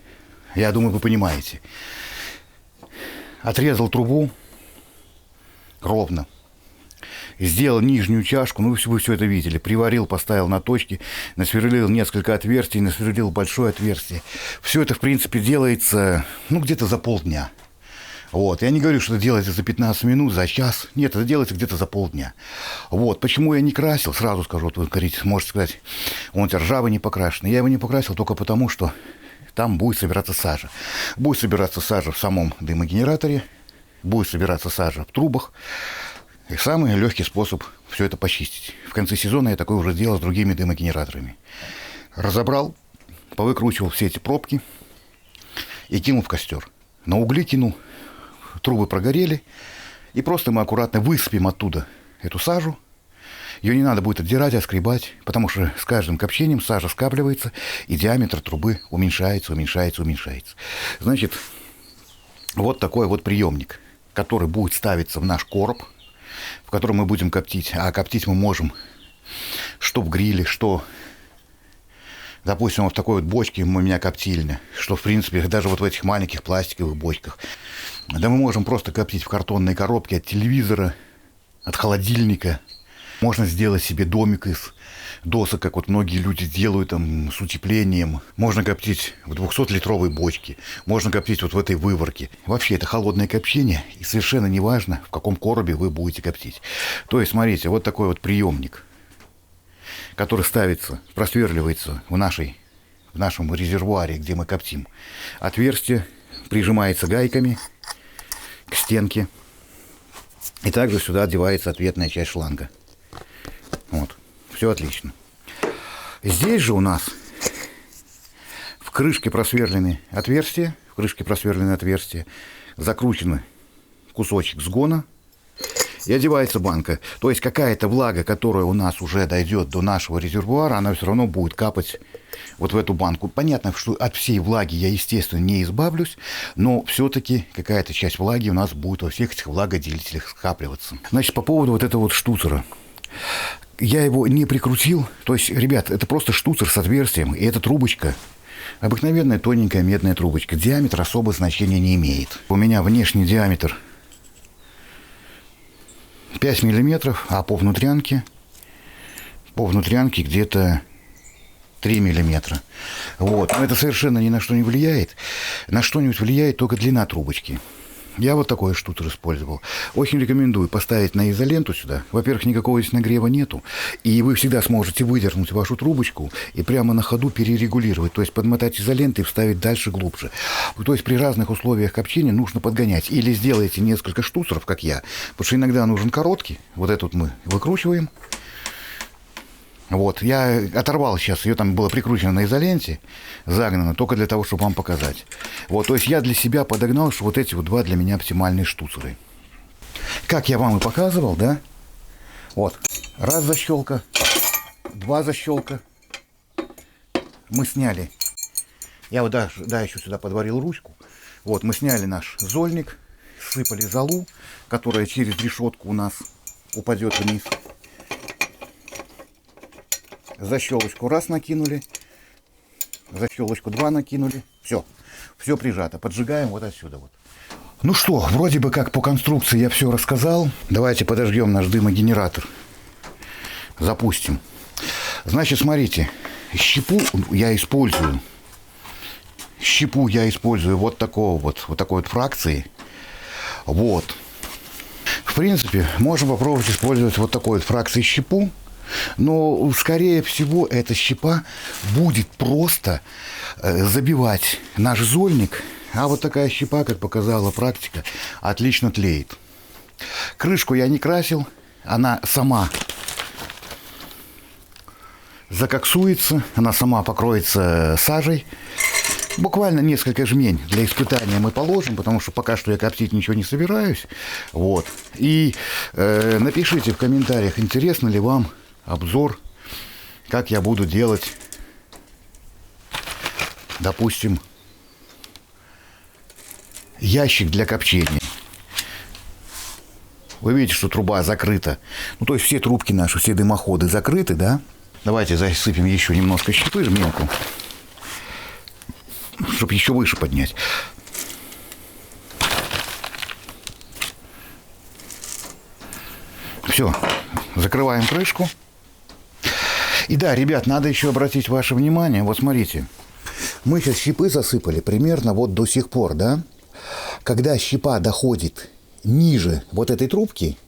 я думаю, вы понимаете, отрезал трубу ровно, сделал нижнюю чашку, ну, вы все это видели, приварил, поставил на точки, насверлил несколько отверстий, насверлил большое отверстие. Все это, в принципе, делается, ну, где-то за полдня. Вот. Я не говорю, что это делается за 15 минут, за час. Нет, это делается где-то за полдня. Вот. Почему я не красил, сразу скажу, вот вы говорите, можете сказать, он ржавый, не покрашенный. Я его не покрасил только потому, что там будет собираться сажа. Будет собираться сажа в самом дымогенераторе, будет собираться сажа в трубах. И самый легкий способ все это почистить. В конце сезона я такое уже делал с другими дымогенераторами. Разобрал, повыкручивал все эти пробки и кинул в костер. На угли кинул, трубы прогорели, и просто мы аккуратно высыпем оттуда эту сажу. Ее не надо будет отдирать, отскребать, потому что с каждым копчением сажа скапливается, и диаметр трубы уменьшается. Значит, вот такой вот приемник, который будет ставиться в наш короб, в котором мы будем коптить. А коптить мы можем что в гриле, что Допустим, вот в такой вот бочке у меня коптильня, что, в принципе, даже вот в этих маленьких пластиковых бочках. Да мы можем просто коптить в картонной коробке от телевизора, от холодильника. Можно сделать себе домик из досок, как вот многие люди делают там с утеплением. Можно коптить в 200-литровой бочке. Можно коптить вот в этой выворке. Вообще это холодное копчение. И совершенно не важно, в каком коробе вы будете коптить. То есть, смотрите, вот такой вот приемник, который ставится, просверливается в нашем резервуаре, где мы коптим. Отверстие прижимается гайками к стенке. И также сюда одевается ответная часть шланга. Вот. Все отлично. Здесь же у нас в крышке просверлены отверстия. Закручен кусочек сгона. И одевается банка. То есть какая-то влага, которая у нас уже дойдет до нашего резервуара, она все равно будет капать вот в эту банку. Понятно, что от всей влаги я, естественно, не избавлюсь, но все-таки какая-то часть влаги у нас будет во всех этих влагоделителях скапливаться. Значит, по поводу вот этого вот штуцера. Я его не прикрутил. То есть, ребят, это просто штуцер с отверстием. И эта трубочка, обыкновенная тоненькая медная трубочка. Диаметр особо значения не имеет. У меня внешний диаметр 5 миллиметров, а по внутрянке где-то 3 миллиметра. Вот. Но это совершенно ни на что не влияет. На что-нибудь влияет только длина трубочки. Я вот такой штуцер использовал. Очень рекомендую поставить на изоленту сюда. Во-первых, никакого здесь нагрева нету. И вы всегда сможете выдернуть вашу трубочку и прямо на ходу перерегулировать. То есть подмотать изолентой и вставить дальше глубже. То есть при разных условиях копчения нужно подгонять. Или сделайте несколько штуцеров, как я. Потому что иногда нужен короткий. Вот этот мы выкручиваем. Вот, я оторвал сейчас, ее там было прикручено на изоленте, загнано, только для того, чтобы вам показать. Вот, то есть я для себя подогнал, что вот эти вот два для меня оптимальные штуцеры. Как я вам и показывал, да? Вот, раз защелка, два защелка. Мы сняли, я вот еще сюда подварил ручку. Вот, мы сняли наш зольник, сыпали золу, которая через решетку у нас упадет вниз. Защелочку раз накинули, защелочку два накинули, все прижато, поджигаем вот отсюда вот. Ну что, вроде бы как по конструкции я все рассказал. Давайте подожгем наш дымогенератор, запустим. Значит, смотрите, щепу я использую вот такой вот фракции. Вот, в принципе, можно попробовать использовать вот такой вот фракции щепу. Но, скорее всего, эта щепа будет просто забивать наш зольник. А вот такая щепа, как показала практика, отлично тлеет. Крышку я не красил. Она сама закоксуется. Она сама покроется сажей. Буквально несколько жмень для испытания мы положим, потому что пока что я коптить ничего не собираюсь. Вот. И напишите в комментариях, интересно ли вам обзор, как я буду делать, допустим, ящик для копчения. Вы видите, что труба закрыта. Ну, то есть все трубки наши, все дымоходы закрыты, да? Давайте засыпем еще немножко щепы, жменку, чтобы еще выше поднять. Все, закрываем крышку. И да, ребят, надо еще обратить ваше внимание. Вот смотрите, мы сейчас щепы засыпали примерно вот до сих пор, да? Когда щепа доходит ниже вот этой трубки,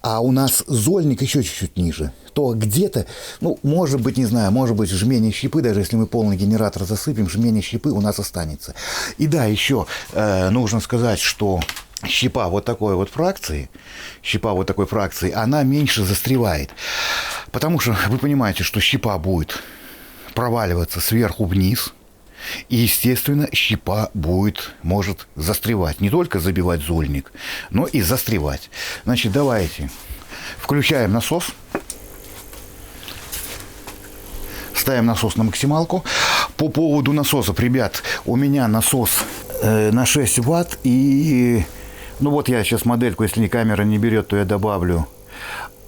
а у нас зольник еще чуть-чуть ниже, то где-то, ну, может быть, не знаю, может быть, жмение щепы, даже если мы полный генератор засыпем, жмение щепы у нас останется. И да, еще нужно сказать, что щепа вот такой фракции, она меньше застревает. Потому что вы понимаете, что щепа будет проваливаться сверху вниз. И, естественно, щепа может застревать. Не только забивать зольник, но и застревать. Значит, давайте включаем насос. Ставим насос на максималку. По поводу насосов, ребят, у меня насос на 6 ватт. И, ну вот я сейчас модельку, если камера не берет, то я добавлю.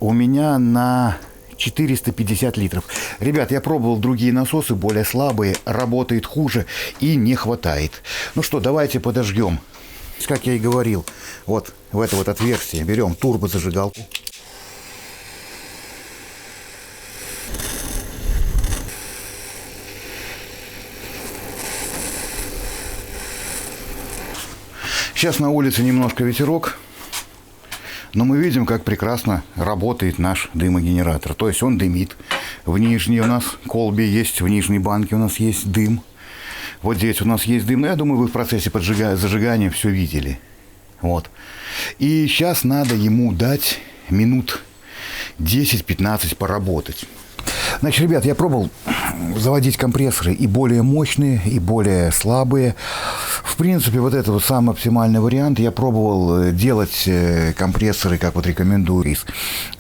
У меня на 450 литров. Ребят, я пробовал другие насосы, более слабые, работает хуже и не хватает. Ну что, давайте подожгем. Как я и говорил, вот в это вот отверстие берем турбозажигалку. Сейчас на улице немножко ветерок, но мы видим, как прекрасно работает наш дымогенератор. То есть он дымит. В нижней у нас колбе есть, в нижней банке у нас есть дым. Вот здесь у нас есть дым. Но я думаю, вы в процессе зажигания все видели. Вот. И сейчас надо ему дать минут 10-15 поработать. Значит, ребят, я пробовал заводить компрессоры и более мощные, и более слабые. В принципе, вот это вот самый оптимальный вариант. Я пробовал делать компрессоры, как вот рекомендую, из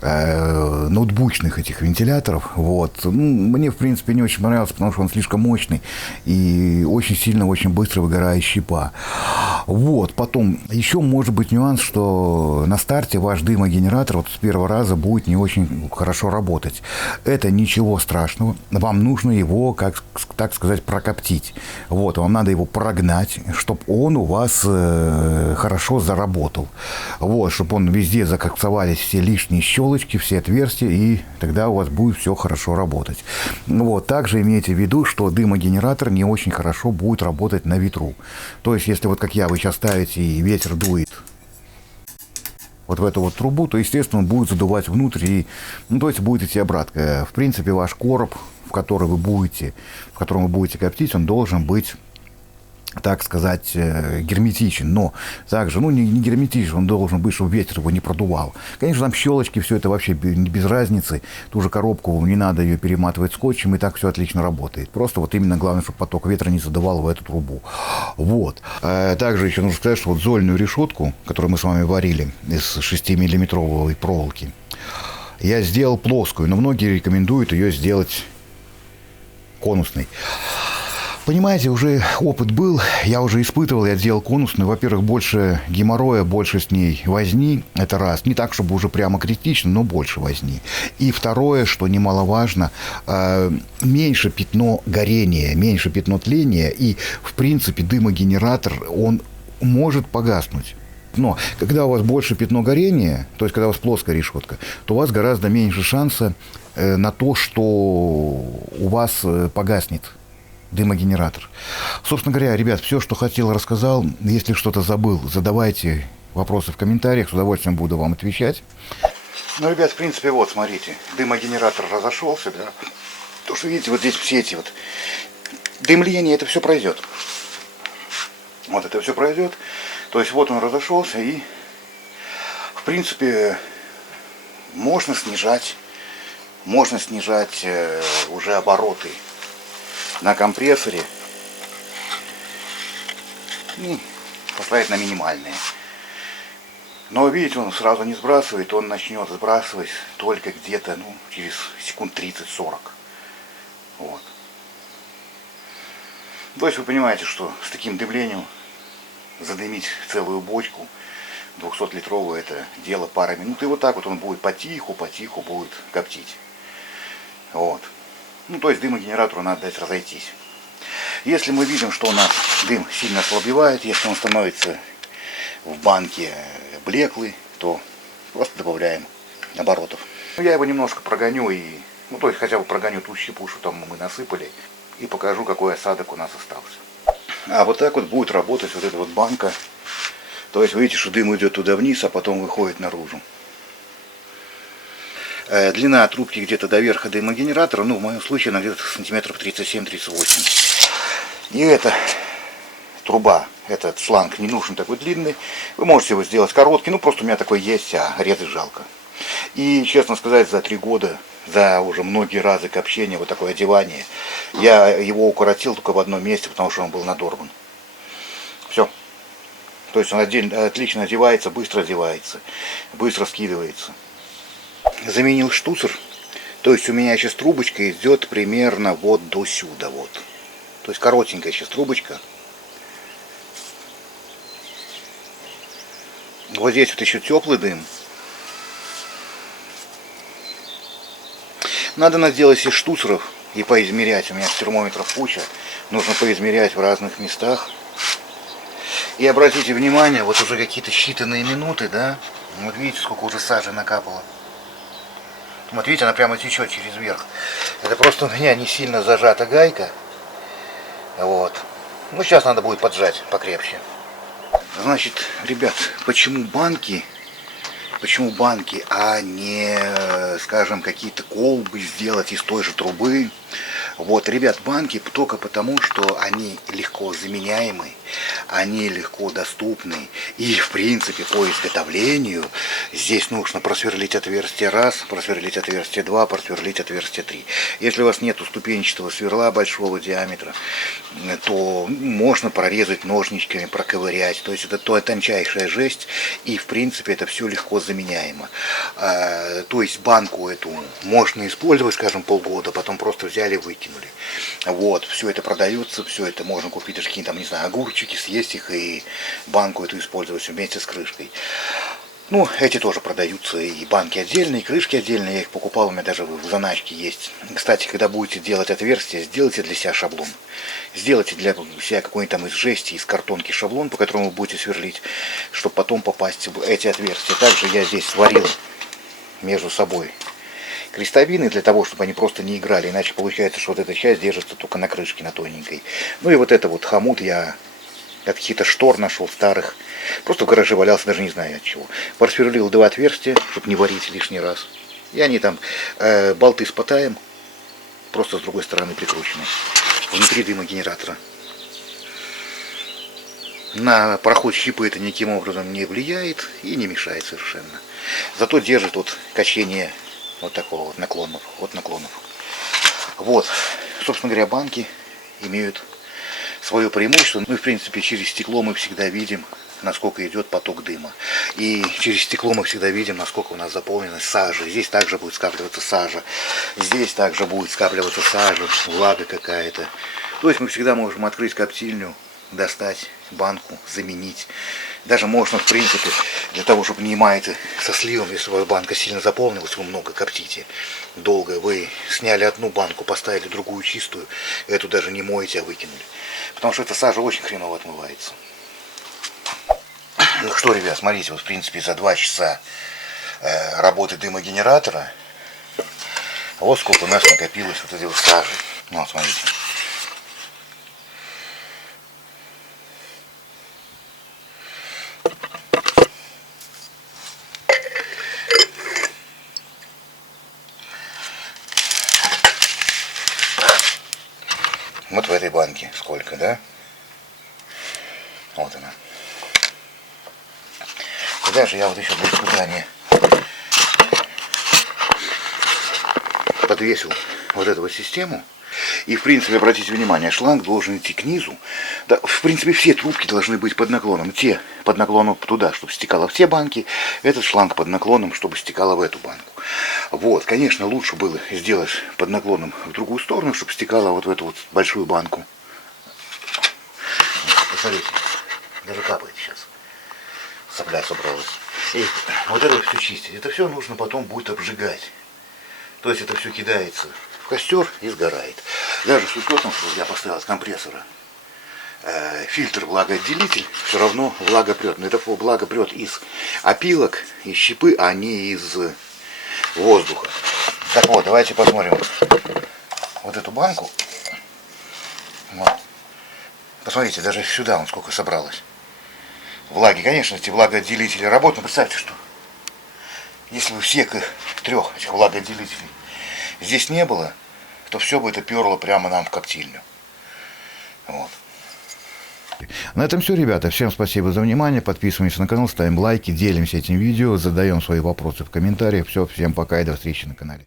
ноутбучных этих вентиляторов. Вот. Ну, мне, в принципе, не очень понравился, потому что он слишком мощный и очень сильно, очень быстро выгорает щепа. Вот. Потом еще может быть нюанс, что на старте ваш дымогенератор вот с первого раза будет не очень хорошо работать. Это ничего страшного. Вам нужно его, как так сказать, прокоптить. Вот. Вам надо его прогнать, чтобы он у вас хорошо заработал. Вот. Чтобы он везде закоксовались все лишние щелочки, все отверстия, и тогда у вас будет все хорошо работать. Вот. Также имейте в виду, что дымогенератор не очень хорошо будет работать на ветру. То есть, если вот как я, вы сейчас ставите и ветер дует вот в эту вот трубу, то, естественно, он будет задувать внутрь, и, ну, то есть будет идти обратка. В принципе, ваш короб, в котором вы будете коптить, он должен быть, так сказать, герметичен, но также, ну, не герметичен, он должен быть, чтобы ветер его не продувал. Конечно, там щелочки, все это вообще без разницы. Ту же коробку, не надо ее перематывать скотчем, и так все отлично работает. Просто вот именно главное, чтобы поток ветра не задувал в эту трубу. Вот. Также еще нужно сказать, что вот зольную решетку, которую мы с вами варили из 6-миллиметровой проволоки, я сделал плоскую, но многие рекомендуют ее сделать конусной. Понимаете, уже опыт был, я уже испытывал, я делал конусную. Во-первых, больше геморроя, больше с ней возни, это раз. Не так, чтобы уже прямо критично, но больше возни. И второе, что немаловажно, меньше пятно горения, меньше пятно тления. И, в принципе, дымогенератор, он может погаснуть. Но когда у вас больше пятно горения, то есть когда у вас плоская решетка, то у вас гораздо меньше шанса на то, что у вас погаснет дымогенератор. Собственно говоря, ребят, все, что хотел, рассказал. Если что-то забыл, задавайте вопросы в комментариях, с удовольствием буду вам отвечать. Ну, ребят, в принципе, вот, смотрите, дымогенератор разошелся, да. То, что видите, вот здесь все эти вот дымления, это все пройдет. Вот это все пройдет. То есть вот он разошелся, и, в принципе, можно снижать уже обороты на компрессоре и поставить на минимальные. Но видите, он сразу не сбрасывает, он начнет сбрасывать только где-то, ну, через секунд 30-40. Вот. То есть вы понимаете, что с таким дымлением задымить целую бочку 200-литровую, это дело пара минут. И вот так вот он будет потиху будет коптить. Вот. Ну, то есть дымогенератору надо дать разойтись. Если мы видим, что у нас дым сильно ослабевает, если он становится в банке блеклый, то просто добавляем оборотов. Я его немножко прогоню, ну, то есть хотя бы прогоню ту щепу, что там мы насыпали, и покажу, какой осадок у нас остался. А вот так вот будет работать вот эта вот банка. То есть вы видите, что дым идет туда вниз, а потом выходит наружу. Длина трубки где-то до верха дымогенератора, ну, в моем случае, она где-то сантиметров 37-38. И эта труба, этот шланг не нужен такой длинный. Вы можете его сделать короткий, ну, просто у меня такой есть, а резать жалко. И, честно сказать, за 3 года, за уже многие разы копчения, вот такое одевание, я его укоротил только в одном месте, потому что он был надорван. Все. То есть он отлично одевается, быстро скидывается. Заменил штуцер, то есть у меня сейчас трубочка идет примерно вот до сюда вот. То есть коротенькая сейчас трубочка. Вот здесь вот еще теплый дым. Надо наделать из штуцеров и поизмерять. У меня термометров куча. Нужно поизмерять в разных местах. И обратите внимание, вот уже какие-то считанные минуты, да? Вот видите, сколько уже сажи накапало. Вот видите, она прямо течет через верх. Это просто у меня не сильно зажата гайка. Вот. Ну, сейчас надо будет поджать покрепче. Значит, ребят, почему банки, а не, скажем, какие-то колбы сделать из той же трубы? Вот, ребят, банки только потому, что они легко заменяемы, они легко доступны. И, в принципе, по изготовлению здесь нужно просверлить отверстие раз, просверлить отверстие 2, просверлить отверстие 3. Если у вас нет ступенчатого сверла большого диаметра, то можно прорезать ножничками, проковырять. То есть это тончайшая жесть, и, в принципе, это все легко заменяемо. То есть банку эту можно использовать, скажем, полгода, потом просто взяли и выкинули. Вот, все это продается, все это можно купить, даже какие-то, там, не знаю, огурчики, съесть их и банку эту использовать вместе с крышкой. Ну, эти тоже продаются, и банки отдельные, и крышки отдельные, я их покупал, у меня даже в заначке есть. Кстати, когда будете делать отверстие, сделайте для себя шаблон. Сделайте для себя какой-нибудь там из жести, из картонки шаблон, по которому вы будете сверлить, чтобы потом попасть в эти отверстия. Также я здесь сварил между собой крестовины, для того, чтобы они просто не играли, иначе получается, что вот эта часть держится только на крышке, на тоненькой. Ну и вот это вот хомут я от каких-то штор нашел старых, просто в гараже валялся, даже не знаю от чего. Просверлил 2 отверстия, чтобы не варить лишний раз. И они там болты с потаем, просто с другой стороны прикручены, внутри дымогенератора. На проход щипы это никаким образом не влияет и не мешает совершенно. Зато держит вот качение вот такого вот наклонов, Вот, собственно говоря, банки имеют свое преимущество. Ну и в принципе через стекло мы всегда видим, насколько идет поток дыма. И через стекло мы всегда видим, насколько у нас заполненность сажи. Здесь также будет скапливаться сажа. Здесь также будет скапливаться сажа, влага какая-то. То есть мы всегда можем открыть коптильню, достать банку, заменить. Даже можно, в принципе, для того, чтобы не маять со сливом, если у вас банка сильно заполнилась, вы много коптите долго, вы сняли одну банку, поставили другую чистую, эту даже не моете, а выкинули. Потому что эта сажа очень хреново отмывается. Ну что, ребят, смотрите, вот в принципе за 2 часа работы дымогенератора вот сколько у нас накопилось вот этой вот сажи. Ну, вот, смотрите. Вот в этой банке сколько, да? Вот она. И даже я вот еще для испытания подвесил вот эту вот систему. И в принципе, обратите внимание, шланг должен идти к низу. Да, в принципе, все трубки должны быть под наклоном. Те под наклоном туда, чтобы стекало в те банки. Этот шланг под наклоном, чтобы стекало в эту банку. Вот, конечно, лучше было сделать под наклоном в другую сторону, чтобы стекало вот в эту вот большую банку. Посмотрите, даже капает сейчас. Сопля собралась. И вот это все чистить. Это все нужно потом будет обжигать. То есть это все кидается в костер и сгорает. Даже с учетом, что я поставил с компрессора фильтр влагоотделитель, все равно влага прет. Но это влага прет из опилок, из щепы, а не из воздуха. Так вот, давайте посмотрим вот эту банку. Вот. Посмотрите, даже сюда вон сколько собралось влаги. Конечно, эти влагоотделители работают, но представьте, что если бы всех 3 этих влагоотделителей здесь не было, то все бы это перло прямо нам в коптильню. Вот. На этом все, ребята. Всем спасибо за внимание. Подписываемся на канал, ставим лайки, делимся этим видео, задаем свои вопросы в комментариях. Все, всем пока и до встречи на канале.